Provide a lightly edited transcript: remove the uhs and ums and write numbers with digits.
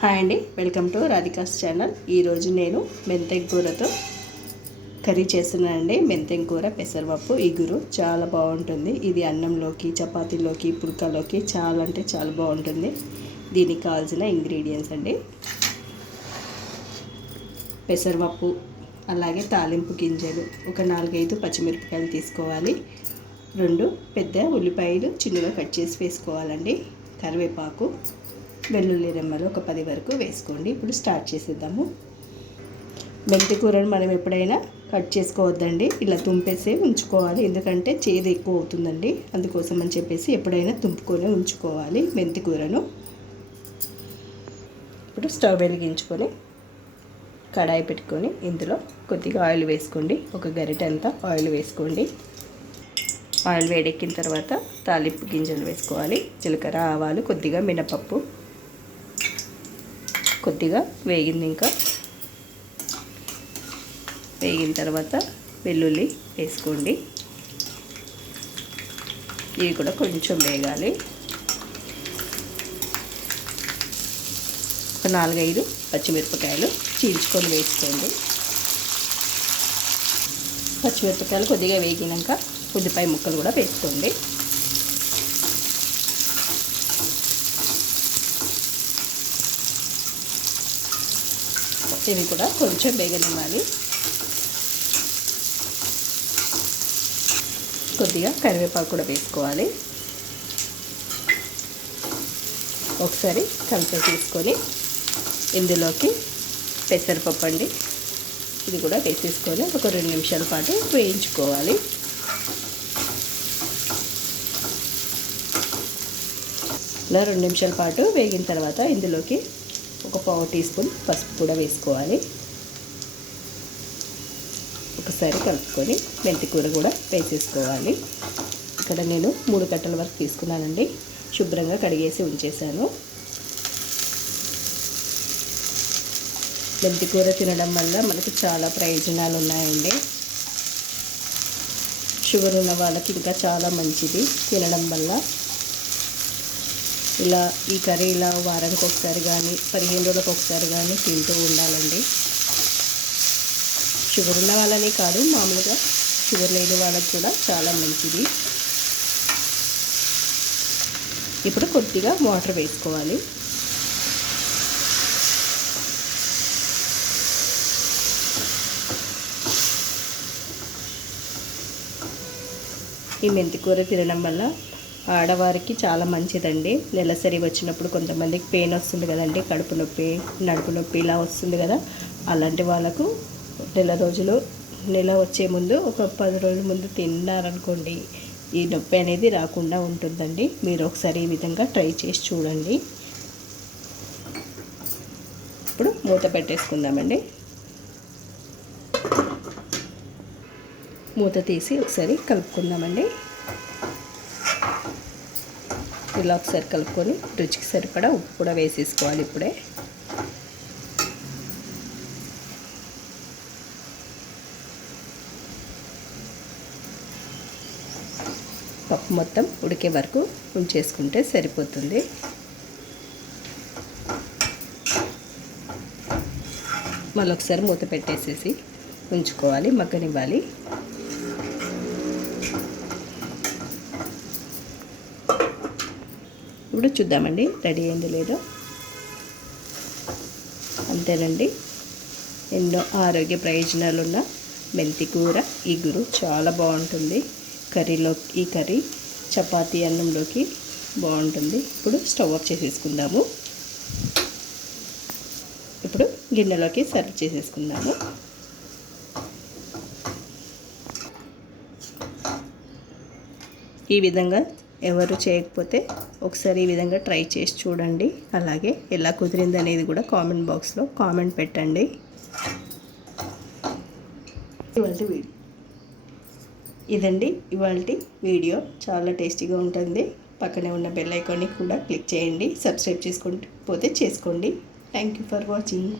Hi అండి, welcome to Radhika's channel. ఈరోజు నేను మెంతెం కూరతో కర్రీ చేస్తున్నానండి. మెంతెం కూర పెసరపప్పు ఇగురు చాలా బాగుంటుంది. ఇది అన్నంలోకి, చపాతీలోకి, పుల్కాలోకి చాలా అంటే చాలా బాగుంటుంది. దీనికి కావాల్సిన ఇంగ్రీడియంట్స్ అండి: పెసరపప్పు, అలాగే తాలింపు గింజలు, ఒక 4-5 పచ్చిమిరపకాయలు తీసుకోవాలి. 2 పెద్ద ఉల్లిపాయలు చిన్నగా కట్ చేసి వేసుకోవాలండి. కరివేపాకు, వెల్లుల్లి రెమ్మలు ఒక 10 వరకు వేసుకోండి. ఇప్పుడు స్టార్ట్ చేసేద్దాము. మెంతి కూరను మనం ఎప్పుడైనా కట్ చేసుకోవద్దండి, ఇలా తుంపేసే ఉంచుకోవాలి. ఎందుకంటే చేదు ఎక్కువ అవుతుందండి. అందుకోసం అని చెప్పేసి ఎప్పుడైనా తుంపుకొని ఉంచుకోవాలి మెంతి కూరను. ఇప్పుడు స్టవ్ వెలిగించుకొని కడాయి పెట్టుకొని ఇందులో కొద్దిగా ఆయిల్ వేసుకోండి. ఒక గరిటెంత ఆయిల్ వేసుకోండి. ఆయిల్ వేడెక్కిన తర్వాత తాలింపు గింజలు వేసుకోవాలి. జీలకర్ర, ఆవాలు, కొద్దిగా మినపప్పు కొద్దిగా వేగిన తర్వాత వెల్లుల్లి వేసుకోండి. ఇవి కూడా కొంచెం వేగాలి. ఒక 4-5 పచ్చిమిరపకాయలు చీల్చుకొని వేసుకోండి. పచ్చిమిరపకాయలు కొద్దిగా వేగినాక ఉల్లిపాయ ముక్కలు కూడా వేసుకోండి. ఇవి కూడా కొంచెం వేగనివ్వాలి. కొద్దిగా కరివేపాకు కూడా వేసుకోవాలి. ఒకసారి కలిపి తీసుకొని ఇందులోకి పెసరపప్పు అండి, ఇది కూడా వేసేసుకొని ఒక 2 నిమిషాల పాటు వేయించుకోవాలి. ఇలా 2 నిమిషాల పాటు వేగిన తర్వాత ఇందులోకి ఒక 1/4 టీ స్పూన్ పసుపు కూడా వేసుకోవాలి. ఒకసారి కలుపుకొని మెంతి కూర కూడా వేసేసుకోవాలి. ఇక్కడ నేను 3 కట్టల వరకు తీసుకున్నానండి. శుభ్రంగా కడిగేసి ఉంచేసాను. మెంతి కూర తినడం వల్ల మనకు చాలా ప్రయోజనాలు ఉన్నాయండి. షుగర్ ఉన్న వాళ్ళకి ఇంకా చాలా మంచిది తినడం వల్ల. ఇలా ఈ కర్రీ ఇలా వారానికి ఒకసారి కానీ 15 రోజులకు ఒకసారి కానీ తింటూ ఉండాలండి. షుగర్ ఉన్న వాళ్ళని కాదు, మామూలుగా షుగర్ లేని వాళ్ళకి కూడా చాలా మంచిది. ఇప్పుడు కొద్దిగా వాటర్ వేసుకోవాలి. ఈ మెంతి కూర తినడం వల్ల ఆడవారికి చాలా మంచిదండి. నెలసరి వచ్చినప్పుడు కొంతమందికి పెయిన్ వస్తుంది కదండి, కడుపు నొప్పి, నడుపు నొప్పి ఇలా వస్తుంది కదా. అలాంటి వాళ్ళకు నెల వచ్చే ముందు ఒక 10 రోజుల ముందు తిన్నారనుకోండి, ఈ నొప్పి అనేది రాకుండా ఉంటుందండి. మీరు ఒకసారి ఈ విధంగా ట్రై చేసి చూడండి. ఇప్పుడు మూత పెట్టేసుకుందామండి. మూత తీసి ఒకసారి కలుపుకుందామండి. ఇలా ఒకసారి కలుపుకొని రుచికి సరిపడా ఉప్పు కూడా వేసేసుకోవాలి. ఇప్పుడే పప్పు మొత్తం ఉడికే వరకు ఉంచేసుకుంటే సరిపోతుంది. మళ్ళీ ఒకసారి మూత పెట్టేసేసి ఉంచుకోవాలి, మగ్గనివ్వాలి. ఇప్పుడు చూద్దామండి రెడీ అయిందో లేదో. అంతేనండి, ఎన్నో ఆరోగ్య ప్రయోజనాలు ఉన్న మెంతి కూర ఇగురు చాలా బాగుంటుంది. ఈ కర్రీ చపాతీ అన్నంలోకి బాగుంటుంది. ఇప్పుడు స్టవ్ ఆఫ్ చేసేసుకుందాము. ఇప్పుడు గిన్నెలోకి సర్వ్ చేసేసుకుందాము. ఈ విధంగా ఎవరు చేయకపోతే ఒకసారి ఈ విధంగా ట్రై చేసి చూడండి. అలాగే ఎలా కుదిరింది అనేది కూడా కామెంట్ బాక్స్లో కామెంట్ పెట్టండి. ఇదండి ఇవాళ వీడియో. చాలా టేస్టీగా ఉంటుంది. పక్కనే ఉన్న బెల్ ఐకాన్ని కూడా క్లిక్ చేయండి. సబ్స్క్రైబ్ చేసుకోకపోతే చేసుకోండి. Thank you for watching.